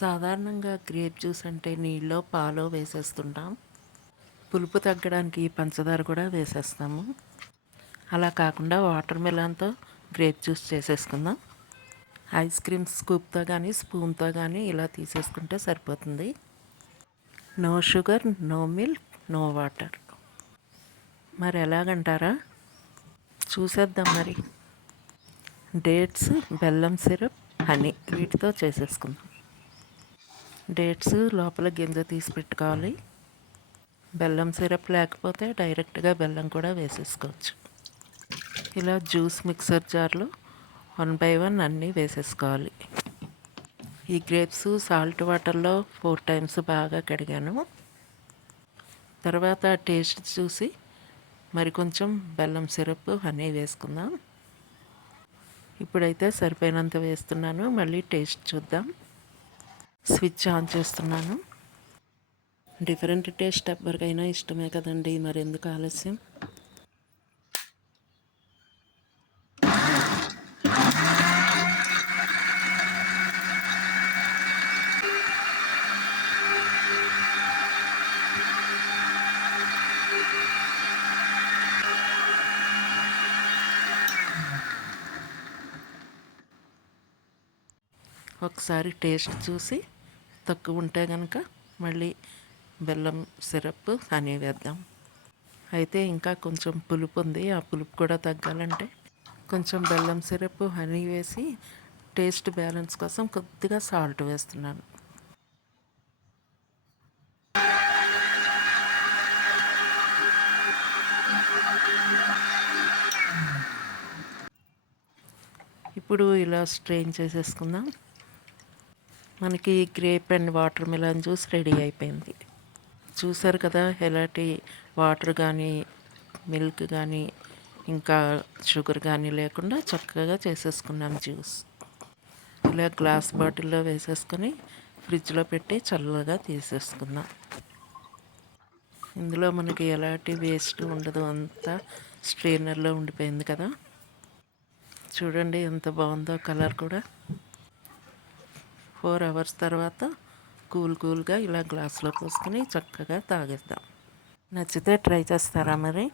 సాధారణంగా grape juice అంటే నీళ్ళో పాలో వేసేస్తుంటాం. పులుపు తగ్గడానికి పంచదార కూడా వేసేస్తాము. అలా కాకుండా వాటర్ మిలన్తో గ్రేప్ జ్యూస్ చేసేసుకుందాం. ఐస్ క్రీమ్ స్కూప్తో కానీ స్పూన్తో కానీ ఇలా తీసేసుకుంటే సరిపోతుంది. No sugar, no milk, no water. మరి ఎలాగంటారా? చూసేద్దాం మరి. డేట్స్, బెల్లం సిరప్, హనీ వీటితో చేసేసుకుందాం. డేట్స్ లోపల గింజ తీసి పెట్టుకోవాలి. బెల్లం సిరప్ లేకపోతే డైరెక్ట్గా బెల్లం కూడా వేసేసుకోవచ్చు. ఇలా జ్యూస్ మిక్సర్ జార్లో 1 by 1 అన్నీ వేసేసుకోవాలి. ఈ గ్రేప్స్ సాల్ట్ వాటర్లో 4 times బాగా కడిగాను. తర్వాత టేస్ట్ చూసి మరి కొంచెం బెల్లం సిరప్ హనీ వేసుకుందాం. ఇప్పుడైతే సరిపోయినంత వేస్తున్నాను. మళ్ళీ టేస్ట్ చూద్దాం. స్విచ్ ఆన్ చేస్తున్నాను. డిఫరెంట్ టేస్ట్ ఎవరికైనా ఇష్టమే కదండి, మరి ఎందుకు ఆలస్యం? ఒకసారి టేస్ట్ చూసి తక్కువ ఉంటే కనుక మళ్ళీ బెల్లం సిరప్ హనీ వేద్దాం. అయితే ఇంకా కొంచెం పులుపు ఉంది. ఆ పులుపు కూడా తగ్గాలంటే కొంచెం బెల్లం సిరప్ హనీ వేసి టేస్ట్ బ్యాలెన్స్ కోసం కొద్దిగా సాల్ట్ వేస్తున్నాను. ఇప్పుడు ఇలా స్ట్రెయిన్ చేసేసుకుందాం. మనకి grape and water melon juice ready అయిపోయింది. చూసారు కదా, ఎలాంటి వాటర్ కానీ మిల్క్ కానీ ఇంకా షుగర్ కానీ లేకుండా చక్కగా చేసేసుకున్నాం జ్యూస్. ఇలా గ్లాస్ బాటిల్లో వేసేసుకొని ఫ్రిడ్జ్లో పెట్టి చల్లగా తీసేసుకుందాం. ఇందులో మనకి ఎలాంటి వేస్ట్ ఉండదు, అంతా స్ట్రెయినర్లో ఉండిపోయింది కదా. చూడండి ఎంత బాగుందో కలర్ కూడా. 4 hours తర్వాత కూల్గా ఇలా గ్లాస్లో పోసుకొని చక్కగా తాగేద్దాం. నచ్చితే ట్రై చేస్తారా మరి?